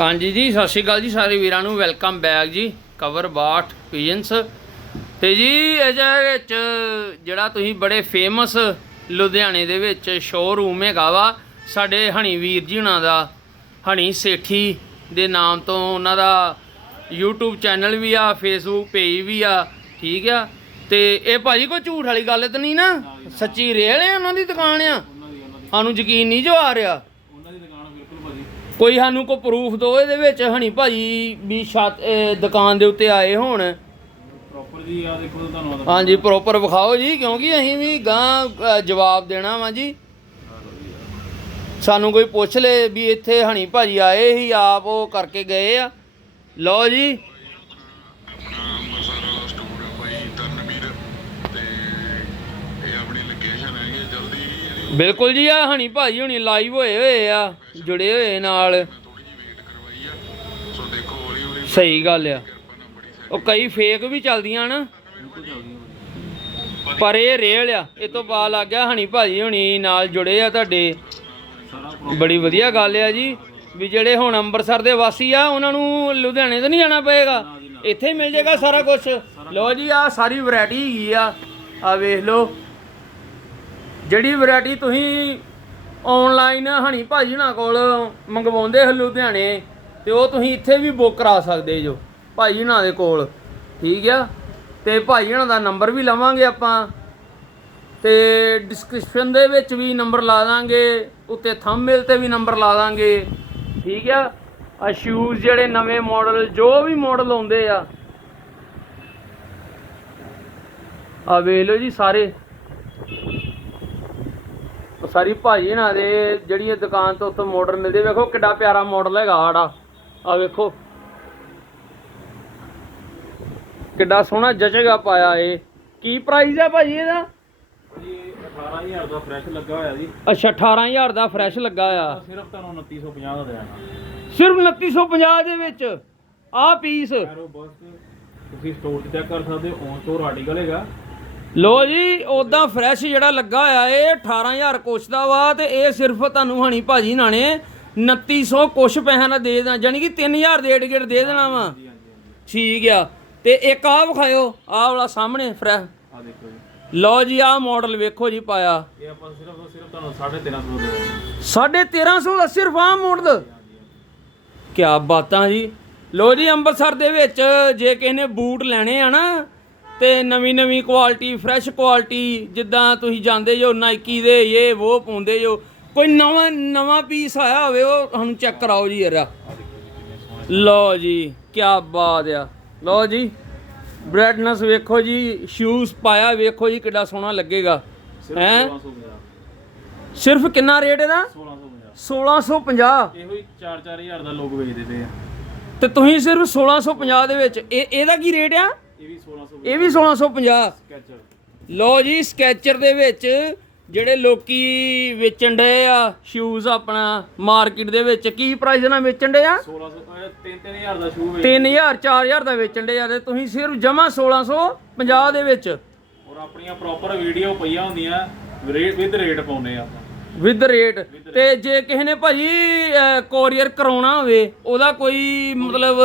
ਹਾਂਜੀ ਜੀ ਸਤਿ ਸ਼੍ਰੀ ਅਕਾਲ ਜੀ ਸਾਰੇ ਵੀਰਾਂ ਨੂੰ ਵੈਲਕਮ ਬੈਕ ਜੀ ਕਵਰ ਬਾਟ ਪੀਜਨਸ ਤੇ ਜੀ ਇਹਦੇ ਵਿੱਚ ਜਿਹੜਾ ਤੁਸੀਂ ਬੜੇ ਫੇਮਸ ਲੁਧਿਆਣੇ ਦੇ ਵਿੱਚ ਸ਼ੋਰੂਮ ਹੈਗਾ ਵਾ ਸਾਡੇ ਹਣੀ ਵੀਰ ਜੀ ਹੁਣਾਂ ਦਾ ਹਣੀ ਸੇਠੀ ਦੇ ਨਾਮ ਤੋਂ ਉਹਨਾਂ ਦਾ YouTube ਚੈਨਲ ਵੀ ਆ Facebook ਪੇਜ ਵੀ ਆ ਠੀਕ ਆ। ਤੇ ਇਹ ਭਾਜੀ ਕੋਈ ਝੂਠ ਵਾਲੀ ਗੱਲ ਤਾਂ ਨਹੀਂ ਨਾ? ਸੱਚੀ ਰੇਲ ਹੈ ਉਹਨਾਂ ਦੀ ਦੁਕਾਨ ਆ? ਸਾਨੂੰ ਯਕੀਨ ਨਹੀਂ ਜੋ ਆ ਰਿਹਾ ਉਹਨਾਂ ਦੀ ਦੁਕਾਨ ਬਿਲਕੁਲ ਭਾਜੀ ਕੋਈ ਸਾਨੂੰ ਕੋ ਪ੍ਰੂਫ ਦਿਓ ਇਹਦੇ ਵਿੱਚ ਹਣੀ ਭਾਜੀ ਵੀ ਛੱਤ ਇਹ ਦੁਕਾਨ ਦੇ ਉੱਤੇ ਆਏ ਹੋਣ। ਪ੍ਰੋਪਰ ਜੀ ਆ ਦੇਖੋ ਤੁਹਾਨੂੰ ਹਾਂਜੀ ਪ੍ਰੋਪਰ ਵਿਖਾਓ ਜੀ ਕਿਉਂਕਿ ਅਸੀਂ ਵੀ ਗਾਂ ਜਵਾਬ ਦੇਣਾ ਵਾ ਜੀ। ਸਾਨੂੰ ਕੋਈ ਪੁੱਛ ਲੇ ਵੀ ਇੱਥੇ ਹਣੀ ਭਾਜੀ ਆਏ ਹੀ ਆਪ ਉਹ ਕਰਕੇ ਗਏ ਆ। ਲਓ ਜੀ ਆਪਣਾ ਅੰਮ੍ਰਿਤਸਰ ਵਾਲਾ ਸਟੋਰ ਹੈ ਭਾਈ ਤਨਵੀਰ ਤੇ ਇਹ ਆਪਣੀ ਲੋਕੇਸ਼ਨ ਹੈਗੀ ਹੈ, ਜਲਦੀ ਹੀ ਇਹਦੀ ਬਿਲਕੁਲ ਜੀ, ਆ ਹਣੀ ਭਾਜੀ ਹੁਣੀ ਲਾਈਵ ਹੋਏ ਹੋਏ ਆ, ਜੁੜੇ ਹੋਏ ਨਾਲ। ਸਹੀ ਗੱਲ ਆ। ਕਿਰਪਾ ਉਹ ਕਈ ਫੇਕ ਵੀ ਚੱਲਦੀਆਂ ਨਾ। ਭਾਜੀ ਪਰ ਇਹ ਰੇਲ ਆ, ਇਹ ਤੋਂ ਪਾ ਲੱਗ ਗਿਆ ਹਣੀ ਭਾਜੀ ਹੁਣੀ ਨਾਲ ਜੁੜੇ ਆ ਤੁਹਾਡੇ। ਬੜੀ ਵਧੀਆ ਗੱਲ ਆ ਜੀ, ਵੀ ਜਿਹੜੇ ਹੁਣ ਅੰਮ੍ਰਿਤਸਰ ਦੇ ਵਾਸੀ ਆ, ਉਹਨਾਂ ਨੂੰ ਲੁਧਿਆਣੇ ਤੋਂ ਨਹੀਂ ਜਾਣਾ ਪਏਗਾ। ਇੱਥੇ ਮਿਲ ਜਾਏਗਾ ਸਾਰਾ ਕੁਝ ਲਓ ਜੀ, ਆ ਸਾਰੀ ਵੈਰਾਈਟੀ ਹੈਗੀ ਆ। ਆ ਵੇਖ ਲਓ। ਜਿਹੜੀ ਵੈਰਾਈਟੀ ਤੁਸੀਂ ਆਨਲਾਈਨ ਹਣੀ ਭਾਜੀ ਹੁਣਾਂ ਕੋਲ ਮੰਗਵਾਉਂਦੇ ਹੋ ਲੁਧਿਆਣੇ, ਤੇ ਉਹ ਤੁਸੀਂ ਇੱਥੇ ਵੀ ਬੁੱਕ ਕਰਾ ਸਕਦੇ ਜੋ, ਭਾਜੀ ਹੁਣਾਂ ਦੇ ਕੋਲ, ਠੀਕ ਆ? ਤੇ ਭਾਜੀ ਹੁਣਾਂ ਦਾ ਨੰਬਰ ਵੀ ਲਵਾਂਗੇ ਆਪਾਂ, ਤੇ ਡਿਸਕ੍ਰਿਪਸ਼ਨ ਦੇ ਵਿੱਚ ਵੀ ਨੰਬਰ ਲਾ ਦਾਂਗੇ, ਉੱਤੇ ਥੰਬਨੇਲ ਤੇ ਵੀ ਨੰਬਰ ਲਾ ਦਾਂਗੇ, ਠੀਕ ਆ? ਆ ਸ਼ੂਜ਼ ਜਿਹੜੇ ਨਵੇਂ ਮਾਡਲ ਜੋ ਵੀ ਮਾਡਲ ਆਉਂਦੇ ਆ। ਆ ਵੇਖ ਲਓ ਜੀ ਸਾਰੇ। ਸਾਰੀ ਭਾਜੀ ਇਹਨਾਂ ਦੇ ਜਿਹੜੀ ਇਹ ਦੁਕਾਨ ਤੋਂ ਉੱਥੋਂ ਮਾਡਲ ਮਿਲਦੇ ਵੇਖੋ ਕਿੱਡਾ ਪਿਆਰਾ ਮਾਡਲ ਹੈਗਾ ਆੜਾ ਆ ਵੇਖੋ। ਕਿੱਡਾ ਸੋਹਣਾ ਜਚੇਗਾ ਪਾਇਆ ਇਹ। ਕੀ ਪ੍ਰਾਈਸ ਹੈ ਭਾਜੀ ਇਹਦਾ? ਜੀ 18000 ਦਾ ਫਰੈਸ਼ ਲੱਗਾ ਹੋਇਆ ਜੀ। ਅੱਛਾ 18000 ਦਾ ਫਰੈਸ਼ ਲੱਗਾ ਆ ਸਿਰਫ ਤੁਹਾਨੂੰ 2950 ਦਾ ਦੇਣਾ। ਸਿਰਫ 2950 ਦੇ ਵਿੱਚ? ਆਹ ਪੀਸ ਤੁਸੀਂ ਸਟੋਰ ਤੇ ਚੈੱਕ ਕਰ ਸਕਦੇ ਹੋ ਔਨ ਸਟੋਰ ਆਰਟੀਕਲ ਹੈਗਾ। ਲੋ ਜੀ ਉਦਾਂ ਫਰੈਸ਼ ਜਿਹੜਾ ਲੱਗਾ ਹੋਇਆ ਇਹ 18000 ਕੁਛ ਦਾ ਵਾ ਤੇ ਇਹ ਸਿਰਫ ਤੁਹਾਨੂੰ ਹਣੀ ਭਾਜੀ ਨਾਣੇ 2900 ਕੁਛ ਪੈਸਿਆਂ ਦਾ ਦੇ ਦੇਣਾ ਯਾਨੀ ਕਿ 3000 ਦੇ ਡੇਢ ਦੇ ਦੇਣਾ ਵਾ। ਠੀਕ ਆ। ਤੇ ਇੱਕ ਆਹ ਵਿਖਾਇਓ ਆਹ ਵਾਲਾ ਸਾਹਮਣੇ ਫਰੈਸ਼ ਆ ਦੇਖੋ ਜੀ। ਲੋ ਜੀ ਆਹ ਮਾਡਲ ਵੇਖੋ ਜੀ ਪਾਇਆ। ਇਹ ਆਪਾਂ ਸਿਰਫ ਸਿਰਫ ਤੁਹਾਨੂੰ 1350 ਦੇ ਦੇਵਾਂਗੇ 1350 ਦਾ ਸਿਰਫ ਆਹ ਮਾਡਲ ਕਿਆ ਬਾਤਾਂ ਜੀ। ਲੋ ਜੀ ਅੰਮ੍ਰਿਤਸਰ ਦੇ ਵਿੱਚ ਜੇ ਕਿਸੇ ਨੇ ਬੂਟ ਲੈਣੇ ਆ ਨਾ ਤੇ ਨਵੀਂ ਨਵੀਂ ਕੁਆਲਿਟੀ ਫਰੈਸ਼ ਕੁਆਲਿਟੀ ਜਿੱਦਾਂ ਤੁਸੀਂ ਜਾਂਦੇ ਜੋ ਨਾਈਕੀ ਦੇ ਇਹ ਉਹ ਪਾਉਂਦੇ ਜੋ। ਕੋਈ ਨਵਾਂ ਨਵਾਂ ਪੀਸ ਆਇਆ ਹੋਵੇ ਉਹ ਸਾਨੂੰ ਚੈੱਕ ਕਰਾਓ ਜੀ ਯਾਰ ਦੇਖੋ ਜੀ ਕਿਆ ਬਾਤ ਆ। ਲੋ ਜੀ ਬ੍ਰੈਡਨੈਸ ਵੇਖੋ ਜੀ ਸ਼ੂਜ਼ ਪਾਇਆ ਵੇਖੋ ਜੀ ਕਿੱਡਾ ਸੋਹਣਾ ਲੱਗੇਗਾ। ਹੈਂ? 1650 ਸਿਰਫ ਕਿੰਨਾ ਰੇਟ ਇਹਦਾ? 1650 1650 ਇਹੋ ਹੀ 4-4000 ਦਾ ਲੋਕ ਵੇਚਦੇ ਪਏ ਆ। ਤੇ ਤੁਸੀਂ ਸਿਰਫ 1650 ਦੇ ਵਿੱਚ ਇਹ ਇਹਦਾ ਕੀ ਰੇਟ ਆ? ਇਹ ਵੀ 1650 ਇਹ ਵੀ 1650 ਸਕੈਚਰ ਲੋ ਜੀ ਸਕੈਚਰ ਦੇ ਵਿੱਚ ਜਿਹੜੇ ਲੋਕੀ ਵੇਚਣ ਡਏ ਆ ਸ਼ੂਜ਼ ਆਪਣਾ ਮਾਰਕੀਟ ਦੇ ਵਿੱਚ ਕੀ ਪ੍ਰਾਈਸ ਨਾਲ ਵੇਚਣ ਡਏ ਆ? 1600 3-3000 ਦਾ ਸ਼ੂ ਵੇਚ 3000 4000 ਦਾ ਵੇਚਣ ਡਏ ਆ ਤੇ ਤੁਸੀਂ ਸਿਰਫ ਜਮਾ 1650 ਦੇ ਵਿੱਚ। ਔਰ ਆਪਣੀਆਂ ਪ੍ਰੋਪਰ ਵੀਡੀਓ ਪਈਆਂ ਹੁੰਦੀਆਂ ਵਿਦ ਰੇਟ ਪਾਉਨੇ ਆ ਵਿਦ ਰੇਟ ਤੇ ਜੇ ਕਿਸੇ ਨੇ ਭਾਜੀ ਕੋਰੀਅਰ ਕਰਾਉਣਾ ਹੋਵੇ ਉਹਦਾ ਕੋਈ ਮਤਲਬ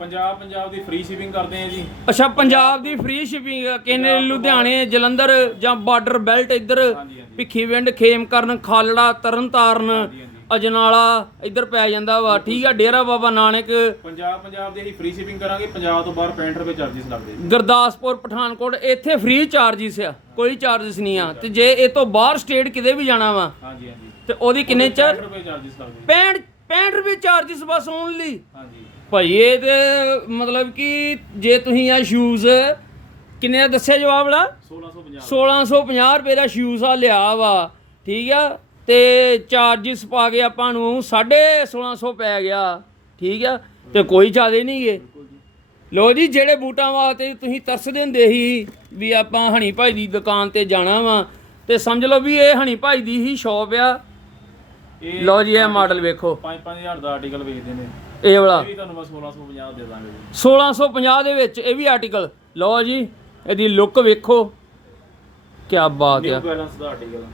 ਪੰਜਾਬ ਪੰਜਾਬ ਦੀ ਫ੍ਰੀ ਸ਼ਿਪਿੰਗ ਕਰਦੇ ਆ ਜੀ। ਅੱਛਾ ਪੰਜਾਬ ਦੀ ਫ੍ਰੀ ਸ਼ਿਪਿੰਗ ਕਿਨੇ ਲੁਧਿਆਣੇ ਜਲੰਧਰ ਜਾਂ ਬਾਰਡਰ ਬੈਲਟ ਇੱਧਰ ਹਾਂਜੀ, ਹਾਂਜੀ। ਭਿੱਖੀਵਿੰਡ ਖੇਮਕਰਨ ਖਾਲੜਾ ਤਰਨਤਾਰਨ ਅਜਨਾਲਾ ਇੱਧਰ ਪੈ ਜਾਂਦਾ ਵਾ। ਠੀਕ ਆ ਡੇਰਾ ਬਾਬਾ ਨਾਨਕ। ਪੰਜਾਬ ਪੰਜਾਬ ਦੀ ਅਸੀਂ ਫ੍ਰੀ ਸ਼ਿਪਿੰਗ ਕਰਾਂਗੇ ਪੰਜਾਬ ਤੋਂ ਬਾਹਰ 65 ਰੁਪਏ ਚਾਰजेस ਲੱਗਦੇ ਜੀ। ਗੁਰਦਾਸਪੁਰ ਪਠਾਨਕੋਟ ਇੱਥੇ ਫ੍ਰੀ ਚਾਰਜਿਸ ਆ। ਕੋਈ ਚਾਰਜਿਸ ਨਹੀਂ ਆ। ਤੇ ਜੇ ਇਹ ਤੋਂ ਬਾਹਰ ਸਟੇਟ ਕਿਤੇ ਵੀ ਜਾਣਾ ਵਾ ਹਾਂਜੀ ਹਾਂਜੀ। ਤੇ ਉਹਦੀ ਕਿੰਨੇ ਚਾਰ ਲੱਗਦੇ ਜੀ। 65 65 ਰੁਪਏ ਬਸ ਓਨਲੀ ਹਾਂਜੀ। ਭਾਈ ਇਹ ਤੇ ਮਤਲਬ ਕਿ ਜੇ ਤੁਸੀਂ ਆ ਸ਼ੂਜ਼ ਕਿੰਨੇ ਦਾ ਦੱਸਿਆ ਜਵਾਬ ਲਾ 1650 1650 ਰੁਪਏ ਦਾ ਸ਼ੂਜ਼ ਆ ਲਿਆ ਵਾ ਠੀਕ ਆ? ਤੇ ਚਾਰजेस ਪਾ ਕੇ ਆਪਾਂ ਨੂੰ 1650 ਪੈ ਗਿਆ ਠੀਕ ਆ? ਤੇ ਕੋਈ ਜ਼ਿਆਦੇ ਨਹੀਂ ਗੇ। ਲੋ ਜੀ। ਜਿਹੜੇ ਬੂਟਾਂ ਵਾਸਤੇ ਤੁਸੀਂ ਤਰਸਦੇ ਹੁੰਦੇ ਸੀ ਵੀ ਆਪਾਂ ਹਣੀ ਭਾਈ ਦੀ ਦੁਕਾਨ ਤੇ ਜਾਣਾ ਵਾ ਤੇ ਸਮਝ ਲਓ ਵੀ ਇਹ ਹਣੀ ਭਾਈ ਦੀ ਹੀ ਸ਼ਾਪ ਆ। ਲੋ ਜੀ ਇਹ ਮਾਡਲ ਵੇਖੋ। 5-5000 ਦਾ ਆਰਟੀਕਲ ਵੇਚਦੇ ਨੇ। ਇਹ ਵਾਲਾ। ਇਹ ਵੀ ਤੁਹਾਨੂੰ ਮੈਂ 1650 ਦੇ ਦਾਂਗੇ ਜੀ। 1650 ਦੇ ਵਿੱਚ ਇਹ ਵੀ ਆਰਟੀਕਲ ਲਓ ਜੀ ਇਹਦੀ ਲੁੱਕ ਵੇਖੋ। ਕੀ ਬਾਤ ਨਿਊ ਆ ਬੈਲੈਂਸ ਦਾ ਆਰਟੀਕਲ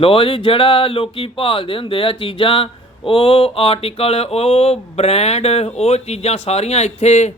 ਲਓ ਜੀ ਜਿਹੜਾ ਲੋਕੀ ਭਾਲਦੇ ਹੁੰਦੇ ਆ ਚੀਜ਼ਾਂ ਉਹ ਆਰਟੀਕਲ ਉਹ ਬ੍ਰਾਂਡ ਉਹ ਚੀਜ਼ਾਂ ਸਾਰੀਆਂ ਇੱਥੇ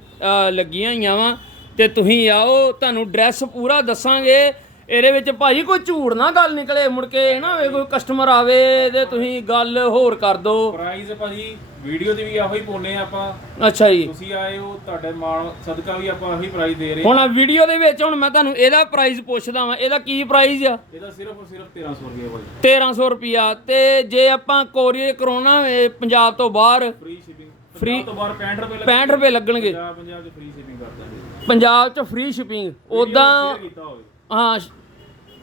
ਲੱਗੀਆਂ ਹੋਈਆਂ ਵਾ। ਤੇ ਤੁਸੀਂ ਆਓ ਤੁਹਾਨੂੰ ਡਰੈਸ ਪੂਰਾ ਦੱਸਾਂਗੇ। ਇਹਦੇ ਵਿੱਚ ਭਾਈ ਕੋਈ ਝੂਠ ਨਾ ਗੱਲ ਨਿਕਲੇ ਮੁੜ ਕੇ ਨਾ ਕੋਈ ਕਸਟਮਰ ਆਵੇ ਤੇ ਤੁਸੀਂ ਗੱਲ ਹੋਰ ਕਰ ਦੋ। ਪ੍ਰਾਈਸ ਭਾਜੀ ਵੀਡੀਓ ਤੇ ਵੀ ਆਹੋ ਹੀ ਪਾਉਨੇ ਆਪਾਂ। ਅੱਛਾ ਜੀ। ਤੁਸੀਂ ਆਏ ਹੋ ਤੁਹਾਡੇ ਮਾਣ ਸਦਕਾ ਵੀ ਆਪਾਂ ਆਹੀ ਪ੍ਰਾਈਸ ਦੇ ਰਹੇ ਹੁਣ ਆ ਵੀਡੀਓ ਦੇ ਵਿੱਚ ਹੁਣ ਮੈਂ ਤੁਹਾਨੂੰ ਇਹਦਾ ਪ੍ਰਾਈਸ ਪੁੱਛਦਾ ਵਾਂ ਇਹਦਾ ਕੀ ਪ੍ਰਾਈਸ ਆ? ਇਹਦਾ ਸਿਰਫ ਔਰ ਸਿਰਫ 1300 ਰੁਪਏ ਭਾਜੀ। 1300 ਰੁਪਿਆ ਤੇ ਜੇ ਆਪਾਂ ਕੋਰੀਅਰ ਕਰਾਉਣਾ ਹੋਵੇ ਪੰਜਾਬ ਤੋਂ ਬਾਹਰ ਫ੍ਰੀ ਸ਼ਿਪਿੰਗ Free- ਤੋਂ ਬਾਹਰ 65 ਰੁਪਏ 65 ਰੁਪਏ ਲੱਗਣਗੇ। ਪੰਜਾਬ ਪੰਜਾਬ ਚ ਫ੍ਰੀ ਸ਼ਿਪਿੰਗ ਕਰ ਦਾਂਗੇ ਪੰਜਾਬ 'ਚ ਫ੍ਰੀ ਸ਼ਿਪਿੰਗ ਉਦਾਂ ਸ਼ੇਅਰ ਕੀਤਾ ਹੋਵੇ। ਹਾਂ।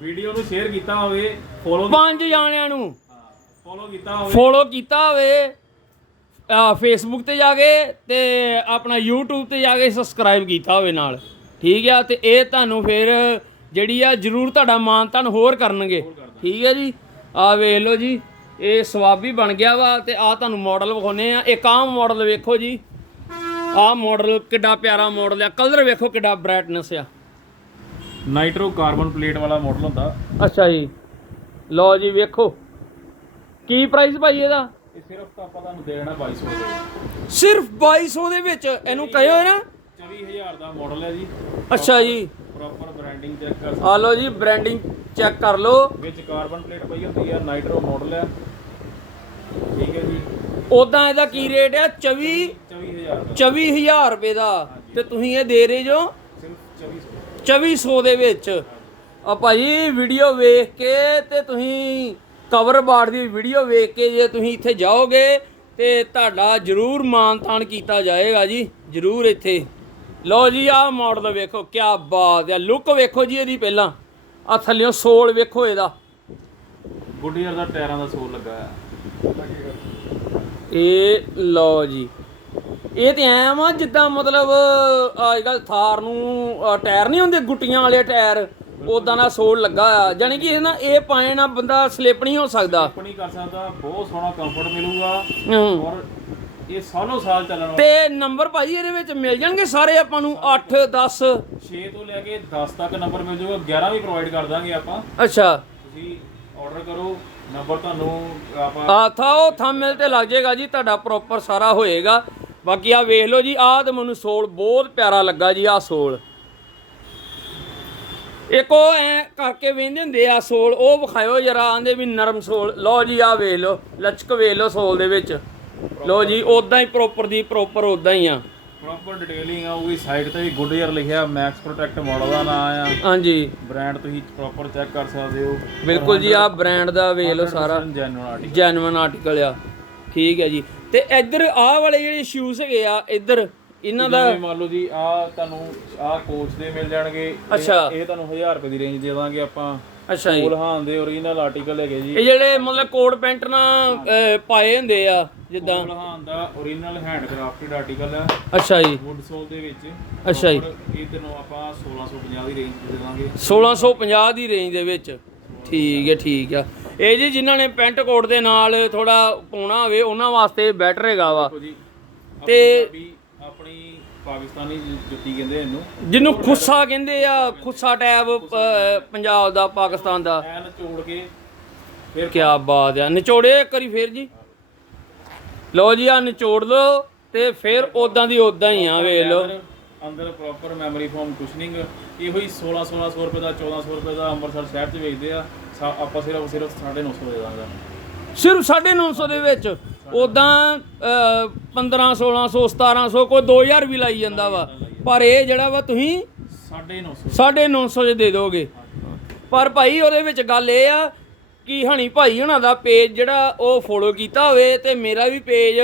ਵੀਡੀਓ ਨੂੰ ਸ਼ੇਅਰ ਕੀਤਾ ਹੋਵੇ ਫੋਲੋ ਪੰਜ ਜਾਣਿਆਂ ਨੂੰ। ਫੋਲੋ ਕੀਤਾ ਹੋਵੇ। ਫੋਲੋ ਕੀਤਾ ਹੋਵੇ ਆ ਫੇਸਬੁੱਕ ਤੇ ਜਾ ਕੇ ਤੇ ਆਪਣਾ YouTube ਤੇ ਜਾ ਕੇ ਸਬਸਕ੍ਰਾਈਬ ਕੀਤਾ ਹੋਵੇ ਨਾਲ। ਠੀਕ ਆ ਤੇ ਇਹ ਤੁਹਾਨੂੰ ਫਿਰ ਜਿਹੜੀ ਆ ਜਰੂਰ ਤੁਹਾਡਾ ਮਾਨ ਤਾਨ ਹੋਰ ਕਰਨਗੇ। ਠੀਕ ਹੈ ਜੀ? ਆ ਵੇਖ ਲਓ ਜੀ ਇਹ ਸਵਾਬੀ ਬਣ ਗਿਆ ਵਾ ਤੇ ਆ ਤੁਹਾਨੂੰ ਮਾਡਲ ਵਿਖਾਉਨੇ ਆ। ਇੱਕ ਆਹ ਮਾਡਲ ਵੇਖੋ ਜੀ। ਆਹ ਮਾਡਲ ਕਿੱਡਾ ਪਿਆਰਾ ਮਾਡਲ ਆ। ਕਲਰ ਵੇਖੋ ਕਿੱਡਾ ਬ੍ਰਾਈਟਨੈਸ ਆ। ਨਾਈਟਰੋ ਕਾਰਬਨ ਪਲੇਟ ਵਾਲਾ ਮਾਡਲ ਹੁੰਦਾ। ਅੱਛਾ ਜੀ। ਲਓ ਜੀ ਵੇਖੋ। ਕੀ ਪ੍ਰਾਈਸ ਭਾਈ ਇਹਦਾ? ਇਹ ਸਿਰਫ ਤਾਂ ਆਪਾਂ ਤੁਹਾਨੂੰ ਦੇਣਾ 2200 ਦੇ। ਸਿਰਫ 2200 ਦੇ ਵਿੱਚ? ਇਹਨੂੰ ਕਹੇ ਹੋਏ ਨਾ 24000 ਦਾ ਮਾਡਲ ਹੈ ਜੀ। ਅੱਛਾ ਜੀ। ਪ੍ਰੋਪਰ ਬ੍ਰਾਂਡਿੰਗ ਚੈੱਕ ਕਰ ਆ ਲਓ ਜੀ ਬ੍ਰਾਂਡਿੰਗ ਚੈੱਕ ਕਰ ਲਓ। ਵਿੱਚ ਕਾਰਬਨ ਪਲੇਟ ਪਈ ਹੁੰਦੀ ਹੈ ਨਾਈਟਰੋ ਮਾਡਲ ਹੈ। ਠੀਕ ਹੈ ਜੀ। ਉਦਾਂ ਇਹਦਾ ਕੀ ਰੇਟ ਆ? 24 24000 ਦਾ। 24000 ਰੁਪਏ ਦਾ। ਤੇ ਤੁਸੀਂ ਇਹ ਦੇ ਰਹੇ ਜੋ? ਸਿਰਫ 2400 2400 ਦੇ ਵਿੱਚ। ਆ ਭਾਈ ਵੀਡੀਓ ਵੇਖ ਕੇ ਤੇ ਤੁਸੀਂ ਕਵਰ ਬਾੜ ਦੀ ਵੀਡੀਓ ਵੇਖ ਕੇ ਜੇ ਤੁਸੀਂ ਇੱਥੇ ਜਾਓਗੇ ਤੇ ਤੁਹਾਡਾ ਜ਼ਰੂਰ ਮਾਨਤਾਨ ਕੀਤਾ ਜਾਏਗਾ ਜੀ। ਜ਼ਰੂਰ ਇੱਥੇ। ਲਓ ਜੀ ਆਹ ਮਾਡਲ ਵੇਖੋ ਕੀ ਬਾਤ ਆ ਲੁੱਕ ਵੇਖੋ ਜੀ ਇਹਦੀ ਪਹਿਲਾਂ। ਆ ਥੱਲਿਓਂ ਸੋਲ ਵੇਖੋ ਇਹਦਾ। ਗੁੱਡੀਅਰ ਦਾ ਟਾਇਰਾਂ ਦਾ ਸੋਲ ਲੱਗਾ ਹੈ ਇਹ ਲਓ ਜੀ। ਇਹ ਤੇ ਐਂ ਵਾ ਜਿੱਦਾਂ ਮਤਲਬ ਅੱਜ ਕੱਲ ਥਾਰ ਨੂੰ ਅ, ਟਾਇਰ ਨਹੀਂ ਹੁੰਦੇ ਗੁੱਟੀਆਂ ਵਾਲੇ ਟਾਇਰ ਉਦਾਂ ਦਾ ਸੋਲ ਲੱਗਾ ਆ। ਜਾਨੀ ਕਿ ਇਹ ਨਾ ਇਹ ਪਾਏ ਨਾ ਬੰਦਾ ਸਲਿੱਪ ਨਹੀਂ ਹੋ ਸਕਦਾ। ਆਪਣੀ ਕਰ ਸਕਦਾ ਬਹੁਤ ਸੋਹਣਾ ਕੰਫਰਟ ਮਿਲੂਗਾ। ਹੂੰ। ਔਰ ਇਹ ਸਾਲੋਂ ਸਾਲ ਚੱਲਣ ਵਾਲਾ। ਤੇ ਨੰਬਰ ਭਾਜੀ ਇਹਦੇ ਵਿੱਚ ਮਿਲ ਜਾਣਗੇ ਸਾਰੇ ਆਪਾਂ ਨੂੰ 8 10 6 ਤੋਂ ਲੈ ਕੇ 10 ਤੱਕ ਨੰਬਰ ਮਿਲ ਜਾਊਗਾ 11 ਵੀ ਪ੍ਰੋਵਾਈਡ ਕਰ ਦਾਂਗੇ ਆਪਾਂ। ਅੱਛਾ। ਤੁਸੀਂ ਆਰਡਰ ਕਰੋ ਨੰਬਰ ਤੁਹਾਨੂੰ ਆਪਾਂ ਆ ਥਾ ਉਹ ਥੰਬਨੇਲ ਤੇ ਲੱਗ ਜਾਏਗਾ ਜੀ ਤੁਹਾਡਾ ਪ੍ਰੋਪਰ ਸਾਰਾ ਹੋਏਗਾ। ਬਾਕੀ ਆ ਵੇਖ ਲਓ ਜੀ ਆਹ ਤੇ ਮੈਨੂੰ ਸੋਲ ਬਹੁਤ ਪਿਆਰਾ ਲੱਗਾ ਜੀ ਆਹ ਸੋਲ। ਇੱਕ ਉਹ ਐ ਕਰਕੇ ਵੇਂਦੇ ਹੁੰਦੇ ਆ ਸੋਲ ਉਹ ਵਿਖਾਇਓ ਜਰਾ ਆਂਦੇ ਵੀ ਨਰਮ ਸੋਲ। ਲਓ ਜੀ ਆਹ ਵੇਖ ਲਓ ਲਚਕ ਵੇਖ ਲਓ ਸੋਲ ਦੇ ਵਿੱਚ। ਲਓ ਜੀ ਉਦਾਂ ਹੀ ਪ੍ਰੋਪਰ ਦੀ ਪ੍ਰੋਪਰ ਉਦਾਂ ਹੀ ਆ। ਪ੍ਰੋਪਰ ਡਿਟੇਲਿੰਗ ਆਊਗੀ ਸਾਈਡ ਤੇ ਵੀ ਗੁੱਡੀਅਰ ਲਿਖਿਆ ਮੈਕਸ ਪ੍ਰੋਟੈਕਟ ਮਾਡਲ ਦਾ ਨਾਮ ਆ। ਹਾਂਜੀ। ਬ੍ਰਾਂਡ ਤੁਸੀਂ ਪ੍ਰੋਪਰ ਚੈੱਕ ਕਰ ਸਕਦੇ ਹੋ। ਬਿਲਕੁਲ ਜੀ ਆਹ ਬ੍ਰਾਂਡ ਦਾ ਵੇਖ ਲਓ ਸਾਰਾ। ਜੈਨੂਨ ਆਰਟੀਕਲ ਆ। ਠੀਕ ਹੈ ਜੀ। ਤੇ ਇੱਧਰ ਆਹ ਵਾਲੇ ਜਿਹੜੇ ਸ਼ੂਜ਼ ਹੈਗੇ ਆ ਇੱਧਰ ਇਹਨਾਂ ਦਾ ਜਿਵੇਂ ਮੰਨ ਲਓ ਜੀ ਆ ਤੁਹਾਨੂੰ ਆ ਕੋਚ ਦੇ ਮਿਲ ਜਾਣਗੇ। ਇਹ- ਅੱਛਾ। ਇਹ ਤੁਹਾਨੂੰ 1000 ਰੁਪਏ ਦੀ ਰੇਂਜ ਦੇ ਦਾਂਗੇ ਆਪਾਂ। ਅੱਛਾ ਜੀ। ਕੋਲਹਾਨ ਦੇ ਓਰੀਜਨਲ ਆਰਟੀਕਲ ਹੈਗੇ ਜੀ। ਇਹ ਜਿਹੜੇ ਮਤਲਬ ਕੋਟ ਪੈਂਟ ਨਾਲ ਅਹ, ਪਾਏ ਹੁੰਦੇ ਆ ਜਿੱਦਾਂ। ਕੋਲਹਾਨ ਦਾ ਓਰੀਜਨਲ ਹੈਂਡ ਕਰਾਫਟਡ ਆਰਟੀਕਲ ਹੈ ਅੱਛਾ ਜੀ। ਵੁੱਡ ਸੋਲ ਦੇ ਵਿੱਚ। ਅੱਛਾ ਜੀ। ਇਹ ਤੈਨੂੰ ਆਪਾਂ 1650 ਦੀ ਰੇਂਜ ਦੇ ਦਾਂਗੇ 1650 ਦੀ ਰੇਂਜ ਦੇ ਵਿੱਚ। ਠੀਕ ਹੈ ਠੀਕ ਆ। ਇਹ ਜੀ ਜਿਨ੍ਹਾਂ ਨੇ ਪੈਂਟ ਕੋਟ ਦੇ ਨਾਲ ਥੋੜਾ ਪਾਉਣਾ ਹੋਵੇ ਉਹਨਾਂ ਵਾਸਤੇ ਬੈਟਰ ਹੈਗਾ ਵਾ। ਦੇਖੋ ਜੀ ਤੇ- ਆਪਣੀ ਪਾਕਿਸਤਾਨੀ ਜੁੱਤੀ ਕਹਿੰਦੇ ਇਹਨੂੰ। ਜਿਹਨੂੰ ਖੁੱਸਾ ਕਹਿੰਦੇ ਆ ਖੁੱਸਾ ਟੈਬ ਪੰਜਾਬ ਦਾ ਪਾਕਿਸਤਾਨ ਦਾ। ਐਨ ਚੋੜ ਕੇ ਫਿਰ ਕੀ ਬਾਤ ਆ ਨਿਚੋੜੇ ਇੱਕ ਵਾਰੀ ਫੇਰ ਜੀ। ਲਓ ਜੀ ਆ ਨਿਚੋੜ ਲਓ ਤੇ ਫਿਰ ਉਦਾਂ ਦੀ ਉਦਾਂ ਹੀ ਆ ਵੇਖ ਲਓ। ਅੰਦਰ ਪ੍ਰੋਪਰ ਮੈਮਰੀ ਫੋਮ ਕੁਸ਼ਨਿੰਗ ਇਹੋ ਹੀ 16 1600 ਰੁਪਏ ਦਾ 1400 ਰੁਪਏ ਦਾ ਅੰਮ੍ਰਿਤਸਰ ਸ਼ਹਿਰ 'ਚ ਵੇਚਦੇ ਆ। ਸਾ- ਆਪਾਂ ਸਿਰਫ ਸਿਰਫ 950 ਦੇ ਦਾਂਗੇ। ਸਿਰਫ 950 ਦੇ ਵਿੱਚ? ਉਦਾਂ 15 1600 1700 ਕੋਈ 2000 ਵੀ ਲਾਈ ਜਾਂਦਾ ਵਾ। ਪਰ ਇਹ ਜਿਹੜਾ ਵਾ ਤੁਸੀਂ 950 950 ਦੇ ਦੇ ਦੋਗੇ। ਪਰ ਭਾਈ ਉਹਦੇ ਵਿੱਚ ਗੱਲ ਇਹ ਆ ਕਿ ਹਣੀ ਭਾਈ ਹੁਣਾਂ ਦਾ ਪੇਜ ਜਿਹੜਾ ਉਹ ਫੋਲੋ ਕੀਤਾ ਹੋਵੇ ਤੇ ਮੇਰਾ ਵੀ ਪੇਜ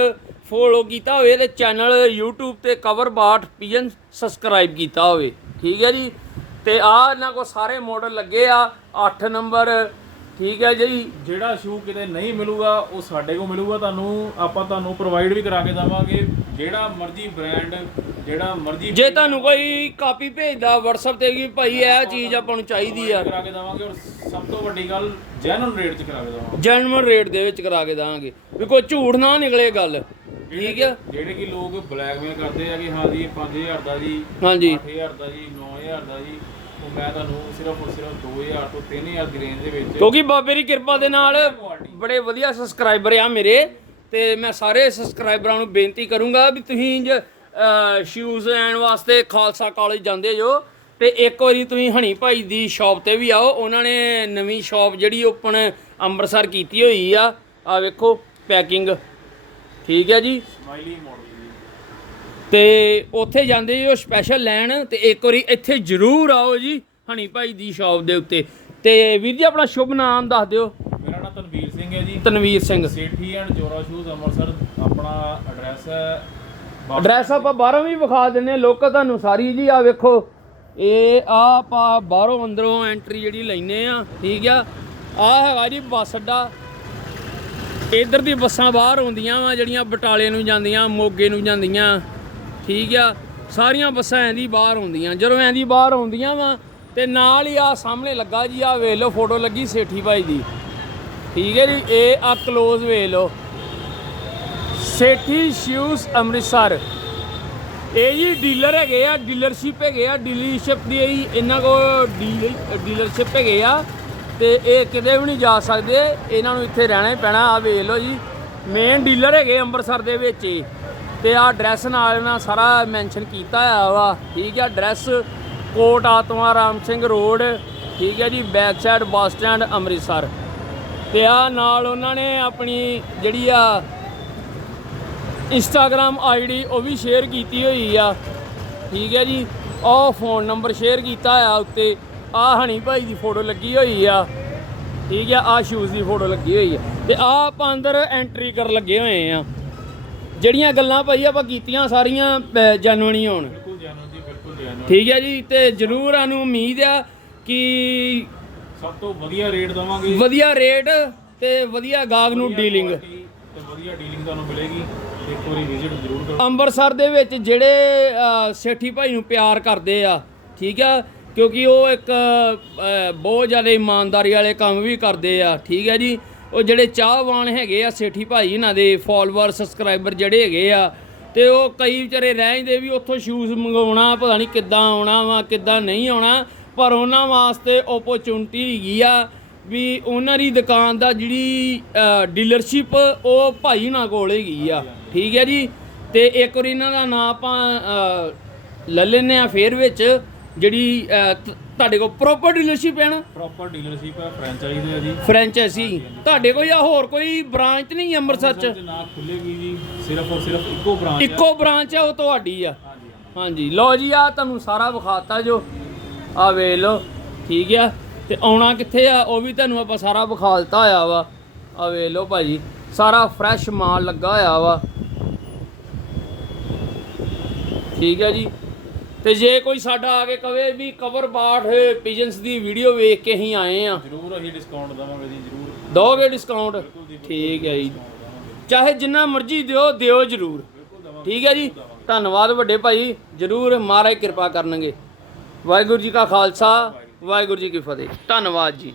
ਫੋਲੋ ਕੀਤਾ ਹੋਵੇ ਤੇ ਚੈਨਲ YouTube ਤੇ ਕਵਰ ਬਾਟ ਪੀਜਨ ਸਬਸਕ੍ਰਾਈਬ ਕੀਤਾ ਹੋਵੇ। ਠੀਕ ਹੈ ਜੀ? ਤੇ ਆ ਇਹਨਾਂ ਕੋ ਸਾਰੇ ਮਾਡਲ ਲੱਗੇ ਆ 8 ਨੰਬਰ ਠੀਕ ਹੈ ਜੀ? ਜਿਹੜਾ ਸ਼ੂ ਕਿਤੇ ਨਹੀਂ ਮਿਲੂਗਾ ਉਹ ਸਾਡੇ ਕੋਲ ਮਿਲੂਗਾ ਤੁਹਾਨੂੰ। ਆਪਾਂ ਤੁਹਾਨੂੰ ਪ੍ਰੋਵਾਈਡ ਵੀ ਕਰਾ ਕੇ ਦਵਾਂਗੇ। ਜਿਹੜਾ ਮਰਜ਼ੀ ਬ੍ਰਾਂਡ ਜਿਹੜਾ ਮਰਜ਼ੀ ਜੇ ਤੁਹਾਨੂੰ ਕੋਈ ਕਾਪੀ ਭੇਜਦਾ WhatsApp ਤੇ ਕਿ ਭਾਈ ਇਹ ਚੀਜ਼ ਆਪਾਂ ਨੂੰ ਚਾਹੀਦੀ ਆ। ਕਰਾ ਕੇ ਦਵਾਂਗੇ ਔਰ ਸਭ ਤੋਂ ਵੱਡੀ ਗੱਲ ਜੈਨੂਨ ਰੇਟ 'ਚ ਕਰਾ ਕੇ ਦਵਾਂਗੇ। ਜੈਨੂਅਲ ਰੇਟ ਦੇ ਵਿੱਚ ਕਰਾ ਕੇ ਦਾਂਗੇ ਵੀ ਕੋਈ ਝੂਠ ਨਾ ਨਿਕਲੇ ਗੱਲ। ਠੀਕ ਆ? ਜਿਹੜੇ ਕਿ ਲੋਕ ਬਲੈਕਮੇਲ ਕਰਦੇ ਆ ਕਿ ਹਾਂ ਜੀ ਇਹ 5000 ਦਾ ਜੀ ਹਾਂਜੀ। 8000 ਦਾ ਜੀ 9000 ਦਾ ਜੀ ਉਹ ਮੈਂ ਤੁਹਾਨੂੰ ਸਿਰਫ ਔਰ ਸਿਰਫ 2000 ਤੋਂ 3000 ਦੀ ਰੇਂਜ ਦੇ ਵਿੱਚ ਕਿਉਂਕਿ ਬਾਬੇ ਦੀ ਕਿਰਪਾ ਦੇ ਨਾਲ ਬੜੇ ਵਧੀਆ ਸਬਸਕ੍ਰਾਈਬਰ ਆ ਮੇਰੇ ਤੇ ਮੈਂ ਸਾਰੇ ਸਬਸਕ੍ਰਾਈਬਰਾਂ ਨੂੰ ਬੇਨਤੀ ਕਰੂੰਗਾ ਵੀ ਤੁਸੀਂ ਸ਼ੂਜ਼ ਲੈਣ ਵਾਸਤੇ ਖਾਲਸਾ ਕਾਲਜ ਜਾਂਦੇ ਜੋ ਤੇ ਇੱਕ ਵਾਰੀ ਤੁਸੀਂ ਹਣੀ ਭਾਈ ਦੀ ਸ਼ਾਪ ਤੇ ਵੀ ਆਓ ਉਹਨਾਂ ਨੇ ਨਵੀਂ ਸ਼ਾਪ ਜਿਹੜੀ ਓਪਨ ਅੰਮ੍ਰਿਤਸਰ ਕੀਤੀ ਹੋਈ ਆ। ਆ ਵੇਖੋ ਪੈਕਿੰਗ ਠੀਕ ਹੈ ਜੀ। ਸਮਾਈਲੀ ਜੀ ਤੇ ਉੱਥੇ ਜਾਂਦੇ ਜੋ ਸਪੈਸ਼ਲ ਲੈਣ ਤੇ ਇੱਕ ਵਾਰੀ ਇੱਥੇ ਜ਼ਰੂਰ ਆਓ ਜੀ ਹਣੀ ਭਾਈ ਦੀ ਸ਼ਾਪ ਦੇ ਉੱਤੇ। ਤੇ ਵੀਰ ਜੀ ਆਪਣਾ ਸ਼ੁਭ ਨਾਮ ਦੱਸ ਦਿਓ। ਮੇਰਾ ਨਾਮ ਤਨਵੀਰ ਸਿੰਘ ਹੈ ਜੀ। ਤਨਵੀਰ ਸਿੰਘ। ਸੇਠੀ ਐਂਡ ਜੋਰਾ ਸ਼ੂਜ਼ ਅੰਮ੍ਰਿਤਸਰ ਆਪਣਾ ਐਡਰੈਸ ਹੈ ਐਡਰੈਸ ਆਪਾਂ ਬਾਹਰੋਂ ਵੀ ਵਿਖਾ ਦਿੰਨੇ ਲੋਕ ਤੁਹਾਨੂੰ ਸਾਰੀ ਜੀ ਆ ਵੇਖੋ। ਇਹ ਆ ਆਪਾਂ ਬਾਹਰੋਂ ਅੰਦਰੋਂ ਐਂਟਰੀ ਜਿਹੜੀ ਲੈਨੇ ਆ ਠੀਕ ਆ। ਆ ਹੈਗਾ ਜੀ ਬੱਸ ਅੱਡਾ। ਇਧਰ ਦੀ ਬੱਸਾਂ ਬਾਹਰ ਆਉਂਦੀਆਂ ਵਾ, ਜਿਹੜੀਆਂ ਬਟਾਲੇ ਨੂੰ ਜਾਂਦੀਆਂ, ਮੋਗੇ ਨੂੰ ਜਾਂਦੀਆਂ। ਠੀਕ ਆ? ਸਾਰੀਆਂ ਬੱਸਾਂ ਐਂਦੀ ਬਾਹਰ ਆਉਂਦੀਆਂ। ਜਦੋਂ ਐਂਦੀ ਬਾਹਰ ਆਉਂਦੀਆਂ ਵਾ, ਤੇ ਨਾਲ ਹੀ ਆ ਸਾਹਮਣੇ ਲੱਗਾ ਜੀ ਆ ਵੇਖ ਲਓ, ਫੋਟੋ ਲੱਗੀ ਸੇਠੀ ਭਾਈ ਦੀ। ਠੀਕ ਹੈ ਜੀ, ਇਹ ਆ ক্লোਜ਼ ਵੇਖ ਲਓ। ਸੇਠੀ ਸ਼ੂਜ਼ ਅੰਮ੍ਰਿਤਸਰ। ਇਹ ਜੀ ਡੀਲਰ ਹੈਗੇ ਆ ਡੀਲਰਸ਼ਿਪ ਹੈਗੇ ਆ ਡੀਲਰਸ਼ਿਪ ਦੀ ਹੀ ਇਹਨਾਂ ਕੋ ਡੀਲਰਸ਼ਿਪ ਹੈਗੇ ਆ। ਤੇ ਇਹ ਕਿਤੇ ਵੀ ਨਹੀਂ ਜਾ ਸਕਦੇ। ਇਹਨਾਂ ਨੂੰ ਇੱਥੇ ਰਹਿਣਾ ਹੀ ਪੈਣਾ। ਆ ਵੇਖ ਲਓ ਜੀ। ਮੇਨ ਡੀਲਰ ਹੈਗੇ ਅੰਮ੍ਰਿਤਸਰ ਦੇ ਵਿੱਚ ਹੀ। ਤੇ ਆ ਐਡਰੈਸ ਨਾਲ ਇਹਨਾਂ ਸਾਰਾ ਮੈਂਸ਼ਨ ਕੀਤਾ ਹੋਇਆ ਵਾ। ਠੀਕ ਆ ਐਡਰੈਸ ਕੋਟ ਆਤਮਾ ਰਾਮ ਸਿੰਘ ਰੋਡ। ਠੀਕ ਹੈ ਜੀ back side bus stand Amritsar. ਤੇ ਆ ਨਾਲ ਉਹਨਾਂ ਨੇ ਆਪਣੀ ਜਿਹੜੀ ਆ ਇੰਸਟਾਗ੍ਰam ਆਈਡੀ ਉਹ ਵੀ ਸ਼ੇਅਰ ਕੀਤੀ ਹੋਈ ਆ। ਠੀਕ ਹੈ ਜੀ। ਉਹ ਫੋਨ ਨੰਬਰ ਸ਼ੇਅਰ ਕੀਤਾ ਆ ਉੱਤੇ। ਆ ਹਣੀ ਭਾਈ ਦੀ ਫੋਟੋ ਲੱਗੀ ਹੋਈ ਆ। ਠੀਕ ਆ ਆ ਸ਼ੂਜ਼ ਦੀ ਫੋਟੋ ਲੱਗੀ ਹੋਈ ਆ। ਤੇ ਆ ਆਪਾਂ ਅੰਦਰ ਐਂਟਰੀ ਕਰਨ ਲੱਗੇ ਹੋਏ ਆ। ਜਿਹੜੀਆਂ ਗੱਲਾਂ ਭਾਈ ਆਪਾਂ ਕੀਤੀਆਂ ਸਾਰੀਆਂ ਜਨਵਣੀ ਹੋਣ ਬਿਲਕੁਲ ਬਿਲਕੁਲ ਠੀਕ ਹੈ ਜੀ ਤੇ ਜ਼ਰੂਰ ਸਾਨੂੰ ਉਮੀਦ ਆ ਕਿ ਸਭ ਤੋਂ ਵਧੀਆ ਰੇਟ ਦਵਾਂਗੇ। ਵਧੀਆ ਰੇਟ ਤੇ ਵਧੀਆ ਗਾਹਕ ਨੂੰ ਡੀਲਿੰਗ ਤੇ ਵਧੀਆ ਡੀਲਿੰਗ ਤੁਹਾਨੂੰ ਮਿਲੇਗੀ। ਇੱਕ ਵਾਰੀ ਵਿਜ਼ਿਟ ਜ਼ਰੂਰ ਕਰੋ। ਅੰਮ੍ਰਿਤਸਰ ਦੇ ਵਿੱਚ ਜਿਹੜੇ ਸੇਠੀ ਭਾਈ ਨੂੰ ਪਿਆਰ ਕਰਦੇ ਆ ਠੀਕ ਆ ਕਿਉਂਕਿ ਉਹ ਇੱਕ ਅ, ਬਹੁਤ ਜ਼ਿਆਦਾ ਇਮਾਨਦਾਰੀ ਵਾਲੇ ਕੰਮ ਵੀ ਕਰਦੇ ਆ ਠੀਕ ਹੈ ਜੀ? ਉਹ ਜਿਹੜੇ ਚਾਹਵਾਨ ਹੈਗੇ ਆ ਸੇਠੀ ਭਾਈ ਇਹਨਾਂ ਦੇ ਫਾਲੋਅਰ ਸਬਸਕ੍ਰਾਈਬਰ ਜਿਹੜੇ ਹੈਗੇ ਆ ਤੇ ਉਹ ਕਈ ਵਿਚਾਰੇ ਰਹਿੰਦੇ ਵੀ ਉੱਥੋਂ ਸ਼ੂਜ਼ ਮੰਗਵਾਉਣਾ ਪਤਾ ਨਹੀਂ ਕਿੱਦਾਂ ਆਉਣਾ ਵਾ ਕਿੱਦਾਂ ਨਹੀਂ ਆਉਣਾ ਪਰ ਉਹਨਾਂ ਵਾਸਤੇ ਓਪਰਚੁਨਿਟੀ ਹੈਗੀ ਆ ਵੀ ਉਹਨਾਂ ਦੀ ਦੁਕਾਨ ਦਾ ਜਿਹੜੀ ਡੀਲਰਸ਼ਿਪ ਉਹ ਭਾਈ ਨਾਲ ਕੋਲ ਹੈਗੀ ਆ ਠੀਕ ਹੈ ਜੀ? ਤੇ ਇੱਕ ਵਾਰੀ ਇਹਨਾਂ ਦਾ ਨਾਂ ਆਪਾਂ ਅ, ਲੈ ਲੈਨੇ ਆ ਫੇਰ ਵਿੱਚ। ਜਿਹੜੀ ਤ- ਤੁਹਾਡੇ ਕੋਲ ਪ੍ਰੋਪਰ ਡੀਲਰਸ਼ਿਪ ਹੈ ਨਾ? ਪ੍ਰੋਪਰ ਡੀਲਰਸ਼ਿਪ ਹੈ ਫਰੈਂਚਾਈਜ਼ ਹੈ ਜੀ। ਫਰੈਂਚਾਈਜ਼ੀ ਤੁਹਾਡੇ ਕੋਲ ਜਾਂ ਹੋਰ ਕੋਈ ਬ੍ਰਾਂਚ ਨਹੀਂ ਅੰਮ੍ਰਿਤਸਰ ਚ? ਨਾਲ ਖੁੱਲੇਗੀ ਜੀ ਸਿਰਫ ਔਰ ਸਿਰਫ ਇੱਕੋ ਬ੍ਰਾਂਚ ਹੈ। ਇੱਕੋ ਬ੍ਰਾਂਚ ਹੈ ਉਹ ਤੁਹਾਡੀ ਆ। ਹਾਂਜੀ ਹਾਂਜੀ। ਲਓ ਜੀ ਆ ਤੁਹਾਨੂੰ ਸਾਰਾ ਵਿਖਾਤਾ ਜੋ। ਆ ਵੇਖ ਲਓ ਠੀਕ ਆ? ਤੇ ਆਉਣਾ ਕਿੱਥੇ ਆ? ਉਹ ਵੀ ਤੁਹਾਨੂੰ ਆਪਾਂ ਸਾਰਾ ਵਿਖਾ ਦਿੱਤਾ ਹੋਇਆ ਵਾ। ਆ ਵੇਖ ਲਓ ਭਾਜੀ ਸਾਰਾ ਫਰੈਸ਼ ਮਾਲ ਲੱਗਾ ਹੋਇਆ ਵਾ। ਠੀਕ ਹੈ ਜੀ? ਤੇ ਜੇ ਕੋਈ ਸਾਡਾ ਆ ਕੇ ਕਵੇ ਵੀ ਕਵਰ ਬਾਠ ਪਿਜਨਸ ਦੀ ਵੀਡੀਓ ਵੇਖ ਕੇ ਹੀ ਆਏ ਆ ਜ਼ਰੂਰ ਅਸੀਂ ਡਿਸਕਾਊਂਟ ਦਵਾਂਗੇ ਜੀ ਜ਼ਰੂਰ। ਦੋਗੇ ਡਿਸਕਾਊਂਟ ਠੀਕ ਹੈ ਜੀ। ਚਾਹੇ ਜਿੰਨਾ ਮਰਜ਼ੀ ਦਿਓ ਦਿਓ ਜ਼ਰੂਰ। ਠੀਕ ਹੈ ਜੀ। ਧੰਨਵਾਦ ਵੱਡੇ ਭਾਈ। ਜ਼ਰੂਰ ਮਹਾਰਾਜ ਕਿਰਪਾ ਕਰਨਗੇ। ਵਾਹਿਗੁਰੂ ਜੀ ਕਾ ਖਾਲਸਾ ਵਾਹਿਗੁਰੂ ਜੀ ਕੀ ਫਤਿਹ। ਧੰਨਵਾਦ ਜੀ।